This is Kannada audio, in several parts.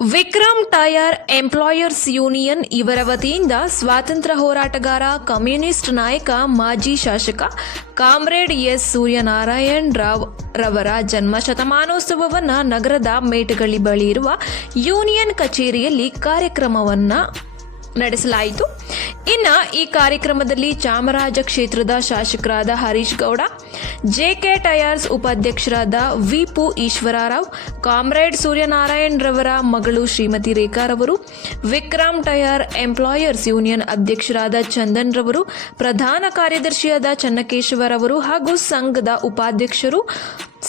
ವಿಕ್ರಮ್ ಟೈರ್ ಎಂಪ್ಲಾಯರ್ಸ್ ಯೂನಿಯನ್ ಇವರ ವತಿಯಿಂದ ಸ್ವಾತಂತ್ರ್ಯ ಹೋರಾಟಗಾರ ಕಮ್ಯುನಿಸ್ಟ್ ನಾಯಕ ಮಾಜಿ ಶಾಸಕ ಕಾಮ್ರೇಡ್ ಎಸ್ ಸೂರ್ಯನಾರಾಯಣ್ ರಾವ್ ರವರ ಜನ್ಮ ಶತಮಾನೋತ್ಸವವನ್ನು ನಗರದ ಮೇಟಗಳ್ಳಿ ಬಳಿ ಇರುವ ಯೂನಿಯನ್ ಕಚೇರಿಯಲ್ಲಿ ಕಾರ್ಯಕ್ರಮವನ್ನು ನಡೆಸಲಾಯಿತು. ಇನ್ನು ಈ ಕಾರ್ಯಕ್ರಮದಲ್ಲಿ ಚಾಮರಾಜ ಕ್ಷೇತ್ರದ ಶಾಸಕರಾದ ಹರೀಶ್ ಗೌಡ, ಜೆಕೆ ಟೈರ್ಸ್ ಉಪಾಧ್ಯಕ್ಷರಾದ ವಿಪು ಈಶ್ವರರಾವ್, ಕಾಮ್ರೇಡ್ ಸೂರ್ಯನಾರಾಯಣ್ ರವರ ಮಗಳು ಶ್ರೀಮತಿ ರೇಖಾರವರು, ವಿಕ್ರಮ್ ಟೈರ್ ಎಂಪ್ಲಾಯರ್ಸ್ ಯೂನಿಯನ್ ಅಧ್ಯಕ್ಷರಾದ ಚಂದನ್ ರವರು, ಪ್ರಧಾನ ಕಾರ್ಯದರ್ಶಿಯಾದ ಚನ್ನಕೇಶವರವರು ಹಾಗೂ ಸಂಘದ ಉಪಾಧ್ಯಕ್ಷರು,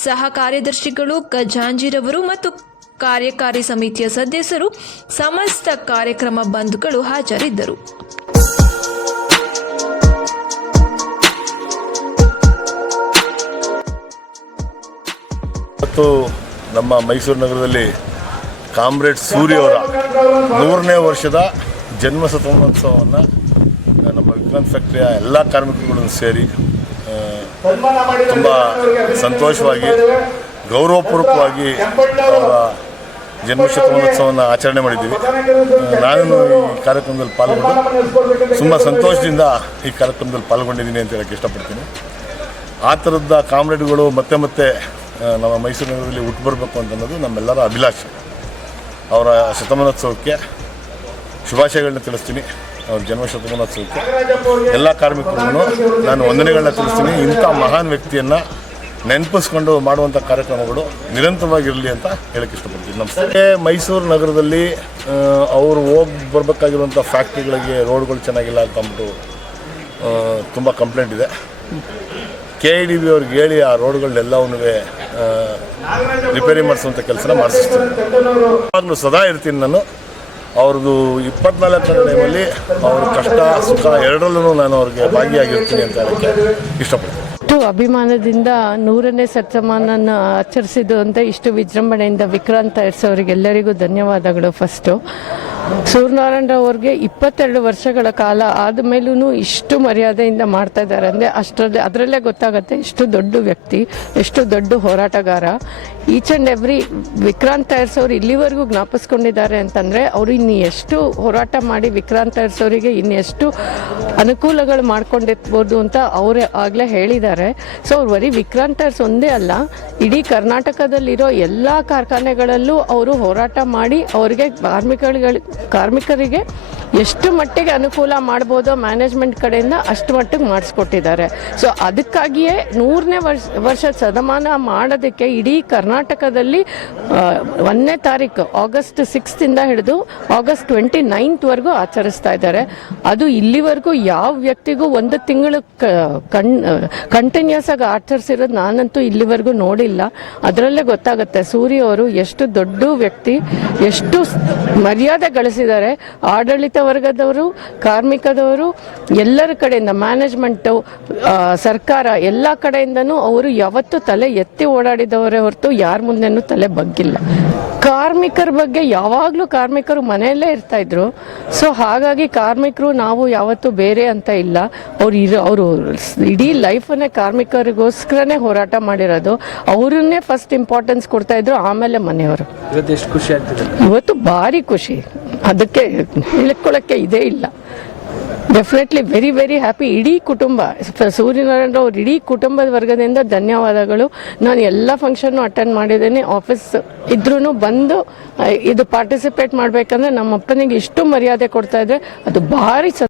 ಸಹ ಕಾರ್ಯದರ್ಶಿಗಳು ಖಜಾಂಜಿರವರು ಮತ್ತು ಕಾರ್ಯಕಾರಿ ಸಮಿತಿಯ ಸದಸ್ಯರು, ಸಮಸ್ತ ಕಾರ್ಯಕ್ರಮ ಬಂಧುಗಳು ಹಾಜರಿದ್ದರು. ಮತ್ತು ನಮ್ಮ ಮೈಸೂರು ನಗರದಲ್ಲಿ ಕಾಮ್ರೇಡ್ ಸೂರ್ಯ ಅವರ 100ನೇ ವರ್ಷದ ಜನ್ಮ ಶತಮಾನೋತ್ಸವವನ್ನು ನಮ್ಮ ವಿಕ್ರಾಂತ್ ಫ್ಯಾಕ್ಟ್ರಿಯ ಎಲ್ಲ ಕಾರ್ಮಿಕರುಗಳನ್ನು ಸೇರಿ ತುಂಬ ಸಂತೋಷವಾಗಿ ಗೌರವಪೂರ್ವಕವಾಗಿ ಅವರ ಜನ್ಮ ಶತಮಾನೋತ್ಸವವನ್ನು ಆಚರಣೆ ಮಾಡಿದ್ದೀವಿ. ನಾನು ಈ ಕಾರ್ಯಕ್ರಮದಲ್ಲಿ ಪಾಲ್ಗೊಂಡು ತುಂಬ ಸಂತೋಷದಿಂದ ಈ ಕಾರ್ಯಕ್ರಮದಲ್ಲಿ ಪಾಲ್ಗೊಂಡಿದ್ದೀನಿ ಅಂತ ಹೇಳಕ್ಕೆ ಇಷ್ಟಪಡ್ತೀನಿ. ಆ ಥರದ ಕಾಮ್ರೇಡ್ಗಳು ಮತ್ತೆ ಮತ್ತೆ ನಮ್ಮ ಮೈಸೂರು ನಗರದಲ್ಲಿ ಹುಟ್ಟು ಬರಬೇಕು ಅನ್ನೋದು ನಮ್ಮೆಲ್ಲರ ಅಭಿಲಾಷೆ. ಅವರ ಶತಮಾನೋತ್ಸವಕ್ಕೆ ಶುಭಾಶಯಗಳನ್ನ ತಿಳಿಸ್ತೀನಿ. ಅವ್ರ ಜನ್ಮ ಶತಮಾನೋತ್ಸವಕ್ಕೆ ಎಲ್ಲ ಕಾರ್ಮಿಕರಿಗೂ ನಾನು ವಂದನೆಗಳನ್ನ ತಿಳಿಸ್ತೀನಿ. ಇಂಥ ಮಹಾನ್ ವ್ಯಕ್ತಿಯನ್ನು ನೆನಪಿಸ್ಕೊಂಡು ಮಾಡುವಂಥ ಕಾರ್ಯಕ್ರಮಗಳು ನಿರಂತರವಾಗಿರಲಿ ಅಂತ ಹೇಳಕ್ಕೆ ಇಷ್ಟಪಡ್ತೀನಿ. ನಮಸ್ತೆ. ಮೈಸೂರು ನಗರದಲ್ಲಿ ಅವರು ಹೋಗಿ ಬರಬೇಕಾಗಿರುವಂಥ ಫ್ಯಾಕ್ಟ್ರಿಗಳಿಗೆ ರೋಡ್ಗಳು ಚೆನ್ನಾಗಿಲ್ಲ ಅಂತಂದ್ಬಿಟ್ಟು ತುಂಬ ಕಂಪ್ಲೇಂಟ್ ಇದೆ. KIDB ಅವ್ರಿಗೆ ಹೇಳಿ ಆ ರೋಡ್ಗಳನ್ನೆಲ್ಲವನ್ನೂ ರಿಪೇರಿ ಮಾಡಿಸುವಂಥ ಕೆಲಸನ ಮಾಡಿಸ್ತೀನಿ. ಯಾವಾಗಲೂ ಸದಾ ಇರ್ತೀನಿ ನಾನು. ಅವ್ರದ್ದು 24 ಟೈಮಲ್ಲಿ ಅವ್ರ ಕಷ್ಟ ಸುಖ ಎರಡರಲ್ಲೂ ನಾನು ಅವ್ರಿಗೆ ಭಾಗಿಯಾಗಿರ್ತೀನಿ ಅಂತ ಹೇಳಕ್ಕೆ ಇಷ್ಟಪಡ್ತೀನಿ. ಇಷ್ಟು ಅಭಿಮಾನದಿಂದ 100ನೇ ಶತಮಾನನ ಆಚರಿಸಿದ್ದು ಅಂತ ಇಷ್ಟು ವಿಜೃಂಭಣೆಯಿಂದ ವಿಕ್ರಾಂತ್ ಟೈರ್ಸ್ ಅವರಿಗೆಲ್ಲರಿಗೂ ಧನ್ಯವಾದಗಳು. ಫಸ್ಟು ಸೂರ್ಯನಾರಾಯಣ್ ಅವ್ರಿಗೆ 22 ವರ್ಷಗಳ ಕಾಲ ಆದ ಮೇಲೂ ಇಷ್ಟು ಮರ್ಯಾದೆಯಿಂದ ಮಾಡ್ತಾ ಇದ್ದಾರೆ ಅಂದರೆ ಅದರಲ್ಲೇ ಗೊತ್ತಾಗುತ್ತೆ ಎಷ್ಟು ದೊಡ್ಡ ವ್ಯಕ್ತಿ, ಎಷ್ಟು ದೊಡ್ಡ ಹೋರಾಟಗಾರ. Each and every Vikrant tyres ಅವರು ಇಲ್ಲಿವರೆಗೂ ಜ್ಞಾಪಿಸ್ಕೊಂಡಿದ್ದಾರೆ ಅಂತಂದರೆ ಅವರು ಇನ್ನು ಎಷ್ಟು ಹೋರಾಟ ಮಾಡಿ ವಿಕ್ರಾಂತ್ ಟೈರ್ಸ್ ಅವರಿಗೆ ಇನ್ನೆಷ್ಟು ಅನುಕೂಲಗಳು ಮಾಡ್ಕೊಂಡಿರ್ಬೋದು ಅಂತ ಅವರೇ ಆಗಲೇ ಹೇಳಿದ್ದಾರೆ. ಸೊ ಅವ್ರು ಬರೀ ವಿಕ್ರಾಂತ್ ಟೈರ್ಸ್ ಒಂದೇ ಅಲ್ಲ, ಇಡೀ ಕರ್ನಾಟಕದಲ್ಲಿರೋ ಎಲ್ಲ ಕಾರ್ಖಾನೆಗಳಲ್ಲೂ ಅವರು ಹೋರಾಟ ಮಾಡಿ ಅವರಿಗೆ ಕಾರ್ಮಿಕರಿಗೆ ಎಷ್ಟು ಮಟ್ಟಿಗೆ ಅನುಕೂಲ ಮಾಡ್ಬೋದೋ ಮ್ಯಾನೇಜ್ಮೆಂಟ್ ಕಡೆಯಿಂದ ಅಷ್ಟು ಮಟ್ಟಿಗೆ ಮಾಡಿಸ್ಕೊಟ್ಟಿದ್ದಾರೆ. ಸೊ ಅದಕ್ಕಾಗಿಯೇ 100ನೇ ವರ್ಷದ ಶತಮಾನ ಮಾಡೋದಕ್ಕೆ ಇಡೀ ಕರ್ನಾಟಕದಲ್ಲಿ 1ನೇ ತಾರೀಕು ಆಗಸ್ಟ್ 6 ಹಿಡಿದು ಆಗಸ್ಟ್ 29ವರೆಗೂ ಆಚರಿಸ್ತಾ ಇದ್ದಾರೆ. ಅದು ಇಲ್ಲಿವರೆಗೂ ಯಾವ ವ್ಯಕ್ತಿಗೂ 1 ತಿಂಗಳು ಕಂಟಿನ್ಯೂಸ್ ಆಗಿ ಆಚರಿಸಿರೋದು ನಾನಂತೂ ಇಲ್ಲಿವರೆಗೂ ನೋಡಿಲ್ಲ. ಅದರಲ್ಲೇ ಗೊತ್ತಾಗುತ್ತೆ ಸೂರ್ಯ ಅವರು ಎಷ್ಟು ದೊಡ್ಡ ವ್ಯಕ್ತಿ, ಎಷ್ಟು ಮರ್ಯಾದೆ ಗಳಿಸಿದ್ದಾರೆ. ಆಡಳಿತ ವರ್ಗದವರು, ಕಾರ್ಮಿಕದವರು, ಎಲ್ಲರ ಕಡೆಯಿಂದ ಮ್ಯಾನೇಜ್ಮೆಂಟು, ಸರ್ಕಾರ ಎಲ್ಲ ಕಡೆಯಿಂದನೂ ಅವರು ಯಾವತ್ತೂ ತಲೆ ಎತ್ತಿ ಓಡಾಡಿದವರೇ ಹೊರತು ಯಾರ ಮುಂದೆನೂ ತಲೆ ಬಗ್ಗಿಲ್ಲ. ಕಾರ್ಮಿಕರ ಬಗ್ಗೆ ಯಾವಾಗಲೂ ಕಾರ್ಮಿಕರು ಮನೆಯಲ್ಲೇ ಇರ್ತಾಯಿದ್ರು. ಸೊ ಹಾಗಾಗಿ ಕಾರ್ಮಿಕರು ನಾವು ಯಾವತ್ತೂ ಬೇರೆ ಅಂತ ಇಲ್ಲ. ಅವರು ಇಡೀ ಲೈಫನ್ನೇ ಕಾರ್ಮಿಕರಿಗೋಸ್ಕರನೇ ಹೋರಾಟ ಮಾಡಿರೋದು. ಅವರನ್ನೇ ಫಸ್ಟ್ ಇಂಪಾರ್ಟೆನ್ಸ್ ಕೊಡ್ತಾಯಿದ್ರು, ಆಮೇಲೆ ಮನೆಯವರು. ಎಷ್ಟು ಖುಷಿ ಆಗ್ತದೆ ಇವತ್ತು ಭಾರಿ ಖುಷಿ, ಅದಕ್ಕೆ ಹೇಳ್ಕೊಳ್ಳೋಕ್ಕೆ ಇದೇ ಇಲ್ಲ. Definitely very very happy. ಇಡೀ ಕುಟುಂಬ ಸೂರ್ಯನಾರಾಯಣ್ ಅವ್ರ ಇಡೀ ಕುಟುಂಬದ ವರ್ಗದಿಂದ ಧನ್ಯವಾದಗಳು. ನಾನು ಎಲ್ಲ ಫಂಕ್ಷನ್ನು ಅಟೆಂಡ್ ಮಾಡಿದ್ದೇನೆ. ಆಫೀಸ್ ಇದ್ರೂ ಬಂದು ಇದು ಪಾರ್ಟಿಸಿಪೇಟ್ ಮಾಡಬೇಕಂದ್ರೆ ನಮ್ಮ ಅಪ್ಪನಿಗೆ ಇಷ್ಟು ಮರ್ಯಾದೆ ಕೊಡ್ತಾ ಇದ್ರೆ ಅದು ಭಾರಿ